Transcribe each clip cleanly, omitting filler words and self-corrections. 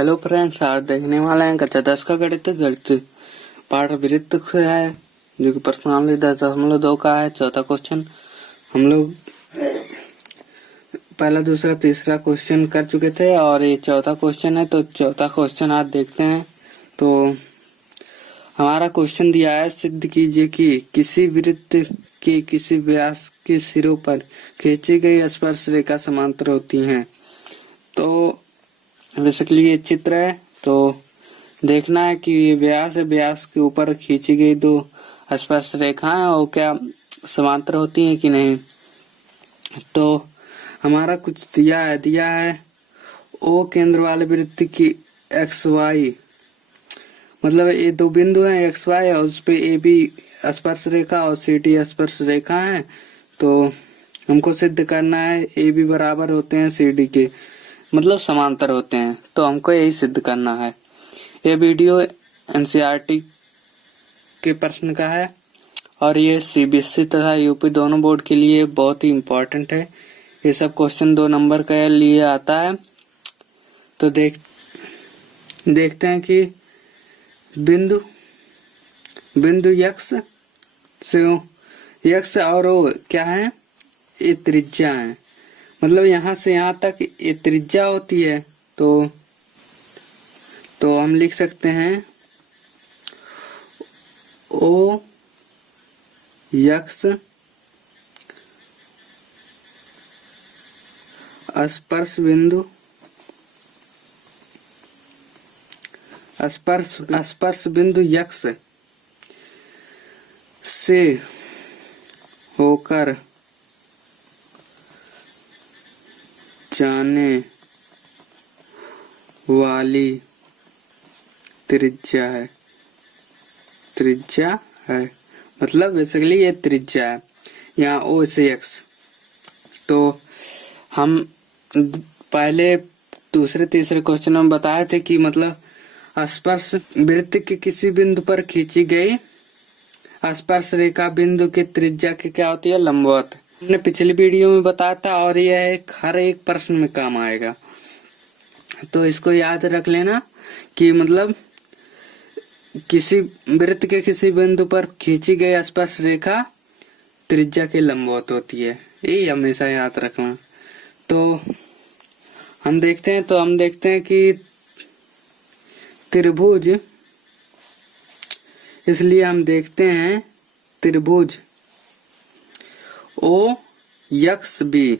Hello friends, आज देखने वाले हैं कक्षा 10 का गणित पाठ वृत्त है जो कि प्रश्नावली 10.2 का है। चौथा क्वेश्चन हम लोग पहला, दूसरा, तीसरा क्वेश्चन कर चुके थे और ये चौथा क्वेश्चन है। तो चौथा क्वेश्चन आज देखते हैं। तो हमारा क्वेश्चन दिया है, सिद्ध कीजिए कि किसी वृत्त के किसी व्यास के सिरों पर खींची गई स्पर्श रेखा समांतर होती हैं। तो बेसिकली ये चित्र है, तो देखना है कि ये व्यास है, व्यास के ऊपर खींची गई दो स्पर्श रेखाएं और क्या समांतर होती हैं कि नहीं। तो हमारा कुछ दिया है ओ केंद्र वाले वृत्त की एक्स वाई, मतलब ये दो बिंदु हैं एक्स वाई और उस पे ए बी स्पर्श रेखा और सी डी स्पर्श रेखा है। तो हमको सिद्ध करना है ए बी बराबर होते हैं सी डी के, मतलब समांतर होते हैं। तो हमको यही सिद्ध करना है। ये वीडियो एनसीईआरटी के प्रश्न का है और ये सीबीएसई तथा यूपी दोनों बोर्ड के लिए बहुत ही इम्पोर्टेंट है। ये सब क्वेश्चन 2 नंबर के लिए आता है। तो देखते हैं कि बिंदु यक्स से यक्स और ओ क्या है, ये त्रिज्या है, मतलब यहाँ से यहाँ तक ये त्रिज्या होती है। तो हम लिख सकते हैं ओ यक्स स्पर्श बिंदु यक्स से होकर जाने वाली त्रिज्या है, मतलब बेसिकली ये त्रिज्या है यहाँ ओ से एक्स। तो हम पहले दूसरे तीसरे क्वेश्चन में बताए थे कि मतलब स्पर्श वृत्त के किसी बिंदु पर खींची गई स्पर्श रेखा बिंदु की त्रिज्या की क्या होती है, लंबवत। हमने पिछली वीडियो में बताया था और यह हर एक प्रश्न में काम आएगा। तो इसको याद रख लेना कि मतलब किसी वृत्त के किसी बिंदु पर खींची गई स्पर्श रेखा त्रिज्या के लंबवत होती है, ये हमेशा याद रखना। तो हम देखते हैं कि त्रिभुज, इसलिए हम देखते हैं त्रिभुज ओ यक्स बी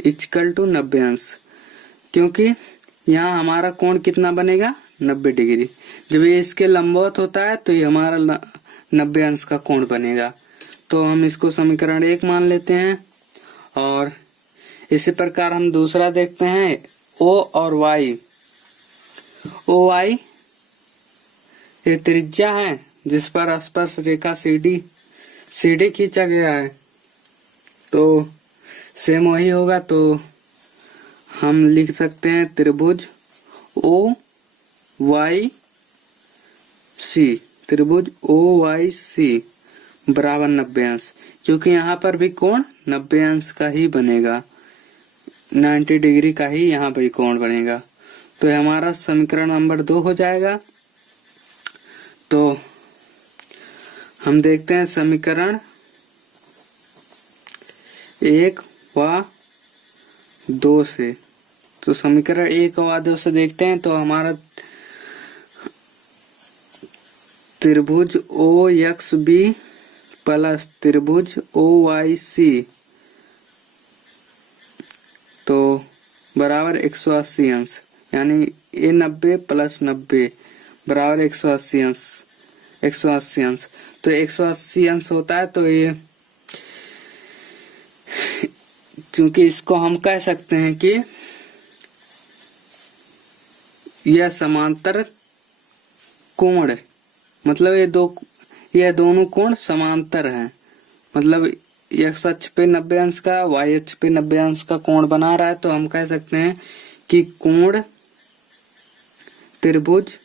इक्वल टू 90 अंश, क्योंकि यहाँ हमारा कोण कितना बनेगा, 90 डिग्री। जब ये इसके लंबवत होता है तो ये हमारा 90 अंश का कोण बनेगा। तो हम इसको समीकरण 1 मान लेते हैं। और इसी प्रकार हम दूसरा देखते हैं ओ और वाई। ओ वाई ये त्रिज्या है जिस पर स्पर्श रेखा सीडी खींचा गया है। तो सेम वही होगा, तो हम लिख सकते हैं त्रिभुज ओ वाई सी बराबर 90 अंश, क्योंकि यहाँ पर भी कोण 90 अंश का ही बनेगा, 90 डिग्री का ही यहाँ पर कोण बनेगा। तो हमारा समीकरण नंबर 2 हो जाएगा। तो हम देखते हैं समीकरण 1 व 2 से। तो समीकरण 1 व 2 से देखते हैं। तो हमारा त्रिभुज ओ एक्स बी प्लस त्रिभुज ओ वाई सी तो बराबर 180 अंश, यानी ये 90 प्लस 90 बराबर 180 अंश। तो 180 अंश होता है। तो ये क्योंकि इसको हम कह सकते हैं कि यह समांतर कोण है, मतलब ये दोनों कोण समांतर हैं, मतलब एक्स अक्ष पे 90 अंश का, वाई अक्ष पे 90 अंश का कोण बना रहा है। तो हम कह सकते हैं कि कोण त्रिभुज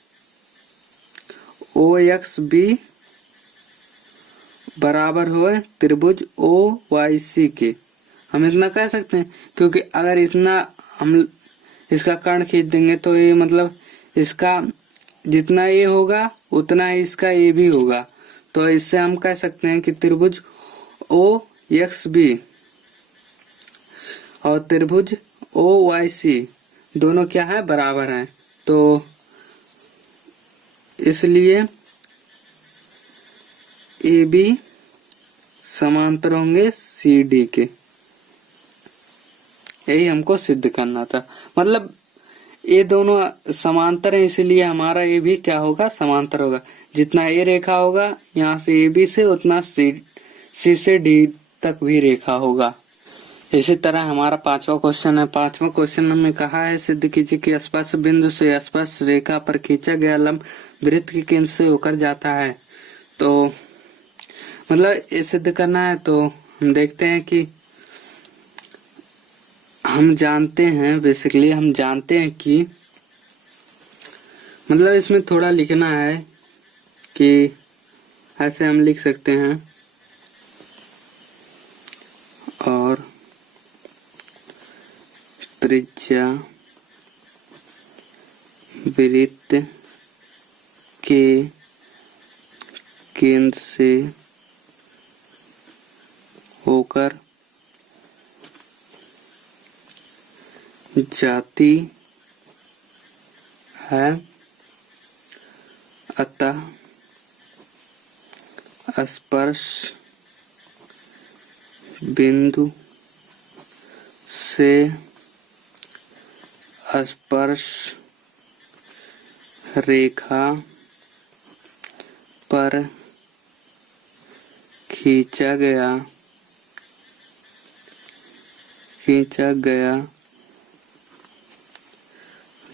ओ एक्स बी बराबर हो त्रिभुज ओ वाई सी के। हम इतना कह सकते हैं, क्योंकि अगर इतना हम इसका कर्ण खींच देंगे तो ये मतलब इसका जितना ये होगा उतना ही इसका ये भी होगा। तो इससे हम कह सकते हैं कि त्रिभुज ओ एक्स बी और त्रिभुज ओ वाई सी दोनों क्या है, बराबर हैं। तो इसलिए ए बी समांतर होंगे सी डी के। यही हमको सिद्ध करना था। मतलब ये दोनों समांतर हैं, इसलिए हमारा ये भी क्या होगा, समांतर होगा। जितना ये रेखा होगा यहाँ से ए बी से, उतना सी से डी तक भी रेखा होगा। इसी तरह हमारा 5वां क्वेश्चन है। 5वां क्वेश्चन में कहा है सिद्ध कीजिए कि स्पर्श बिंदु से स्पर्श रेखा पर खींचा गया लंब वृत्त के केंद्र से होकर जाता है। तो मतलब ये सिद्ध करना है। तो हम देखते हैं कि हम जानते हैं कि मतलब इसमें थोड़ा लिखना है कि ऐसे हम लिख सकते हैं, और त्रिज्या वृत्त के केंद्र से होकर जाती है, अतः स्पर्श बिंदु से स्पर्श रेखा पर खींचा गया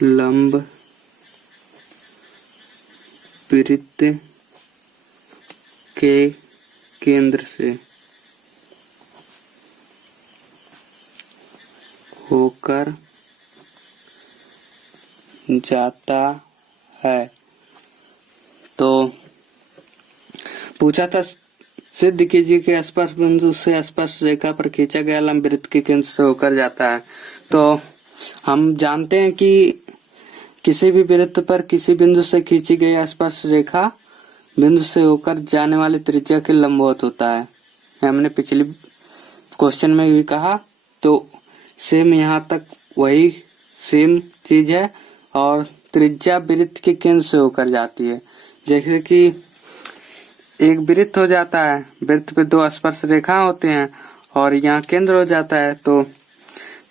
लंब वृत्त के केंद्र से होकर जाता है। तो पूछा था सिद्ध कीजिए कि स्पर्श बिंदु से स्पर्श रेखा पर खींचा गया लंब वृत्त के केंद्र से होकर जाता है। तो हम जानते हैं कि किसी भी वृत्त पर किसी बिंदु से खींची गई स्पर्श रेखा बिंदु से होकर जाने वाली त्रिज्या के लंबवत होता है। हमने पिछले क्वेश्चन में भी कहा। तो सेम यहाँ तक वही सेम चीज है, और त्रिज्या वृत्त के केंद्र से होकर जाती है। जैसे कि एक वृत्त हो जाता है, वृत्त पे दो स्पर्श रेखा होते हैं और यहाँ केंद्र हो जाता है। तो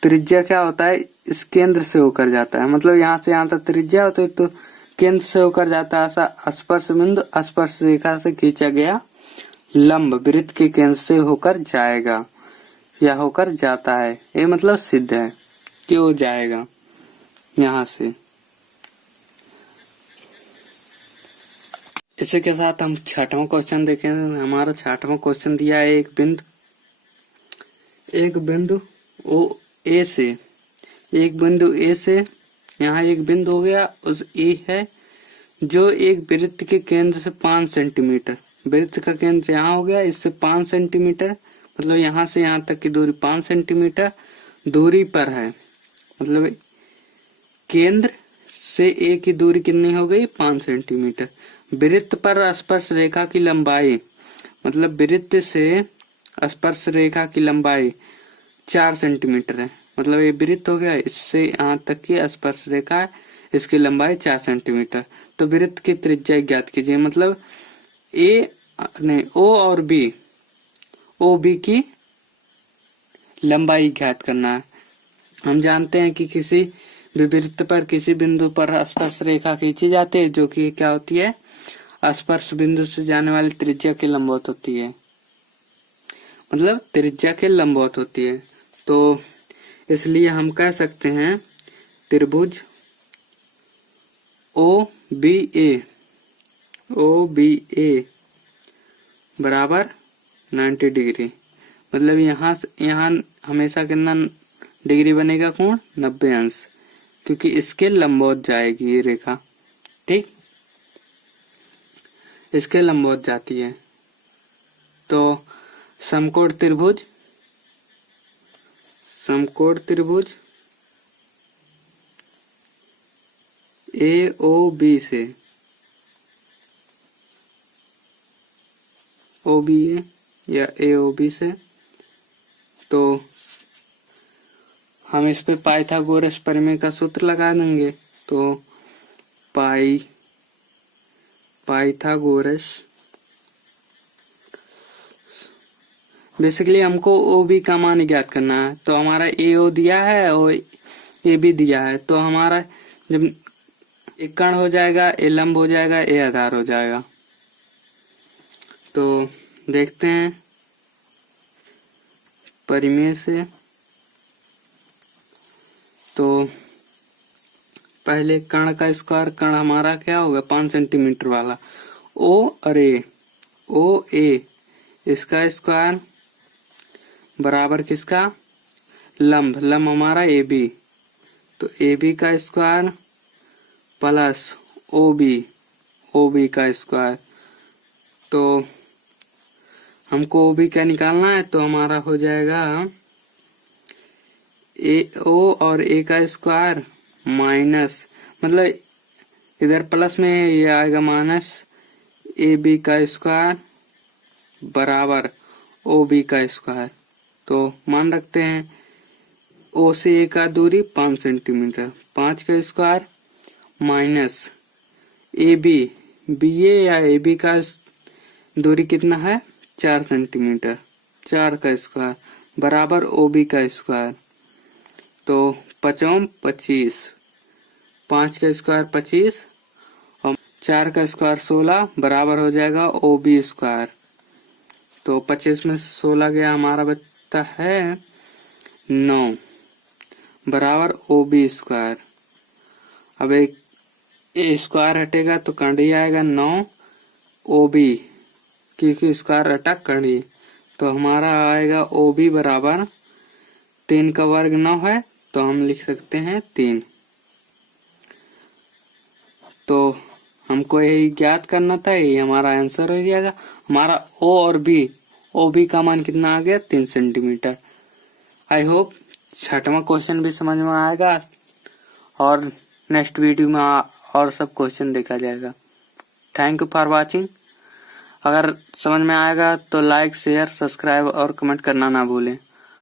त्रिज्या क्या होता है, इस केंद्र से होकर जाता है। मतलब यहाँ से यहाँ तक त्रिज्या होती है, तो केंद्र से होकर जाता है। ऐसा स्पर्श बिंदु स्पर्श रेखा से खींचा गया लंब वृत्त के केंद्र से होकर जाएगा या होकर जाता है। ये मतलब सिद्ध है कि वो जाएगा यहाँ से। इसी के साथ हम 6वां क्वेश्चन देखें। हमारा 6वां क्वेश्चन दिया है एक बिंदु ओ ए से यहाँ एक बिंदु हो गया, उस ए है जो एक वृत्त के केंद्र से 5 सेंटीमीटर, वृत्त का केंद्र यहाँ हो गया, इससे 5 सेंटीमीटर, मतलब यहाँ से यहाँ तक की दूरी 5 सेंटीमीटर दूरी पर है। मतलब केंद्र से ए की दूरी कितनी हो गई, 5 सेंटीमीटर। वृत्त पर स्पर्श रेखा की लंबाई, मतलब वृत्त से स्पर्श रेखा की लंबाई 4 सेंटीमीटर है। मतलब ये वृत्त हो गया, इससे यहाँ तक की स्पर्श रेखा है, इसकी लंबाई 4 सेंटीमीटर। तो वृत्त की त्रिज्या ज्ञात कीजिए। मतलब ओ और बी, ओ बी की लंबाई ज्ञात करना है। हम जानते हैं कि किसी भी वृत्त पर किसी बिंदु पर स्पर्श रेखा खींची जाती है, जो कि क्या होती है, स्पर्श बिंदु से जाने वाली त्रिज्या के लंबवत होती है। मतलब त्रिज्या के लंबवत होती है। तो इसलिए हम कह सकते हैं त्रिभुज ओ बी ए बराबर 90 डिग्री। मतलब यहाँ हमेशा कितना डिग्री बनेगा कोण, 90 अंश, क्योंकि इसके लंबवत जाएगी ये रेखा। ठीक, इसके लंबवत जाती है। तो समकोण त्रिभुज AOB से, OBA या AOB से, तो हम इस पे पाइथागोरस प्रमेय का सूत्र लगा देंगे। तो पाइथागोरस, बेसिकली हमको OB का मान ज्ञात करना है। तो हमारा AO दिया है और AB दिया है, तो हमारा जब एक कर्ण हो जाएगा, A लंब हो जाएगा, A आधार हो जाएगा। तो देखते हैं परिमेय से। तो पहले कर्ण का स्क्वायर, कर्ण हमारा क्या होगा 5 सेंटीमीटर वाला, OA इसका स्क्वायर बराबर किसका, लंब हमारा AB, तो AB का स्क्वायर प्लस OB का स्क्वायर। तो हमको OB क्या निकालना है, तो हमारा हो जाएगा AO और A का स्क्वायर माइनस, मतलब इधर प्लस में ये आएगा माइनस AB का स्क्वायर बराबर OB का स्क्वायर। तो मान रखते हैं O से A का दूरी 5 सेंटीमीटर, 5 का स्क्वायर माइनस BA या AB का दूरी कितना है 4 सेंटीमीटर, 4 का स्क्वायर बराबर OB का स्क्वायर। तो 5 25, 5 का स्क्वायर 25 और 4 का स्क्वायर 16 बराबर हो जाएगा OB स्क्वायर। तो 25 में 16 गया, हमारा बचता है 9 बराबर OB स्क्वायर। अब एक A स्क्वायर हटेगा तो कर्ण आएगा 9 OB, क्योंकि स्क्वायर हटा कर्ण, तो हमारा आएगा OB बराबर 3 का वर्ग 9 है, तो हम लिख सकते हैं 3। तो हमको यही ज्ञात करना था, यही हमारा आंसर हो जाएगा। हमारा O और OB का मान कितना आ गया 3 सेंटीमीटर। आई होप 6वां क्वेश्चन भी समझ में आएगा और नेक्स्ट वीडियो में और सब क्वेश्चन देखा जाएगा। Thank you for watching. अगर समझ में आएगा तो लाइक, शेयर, सब्सक्राइब और कमेंट करना ना भूलें।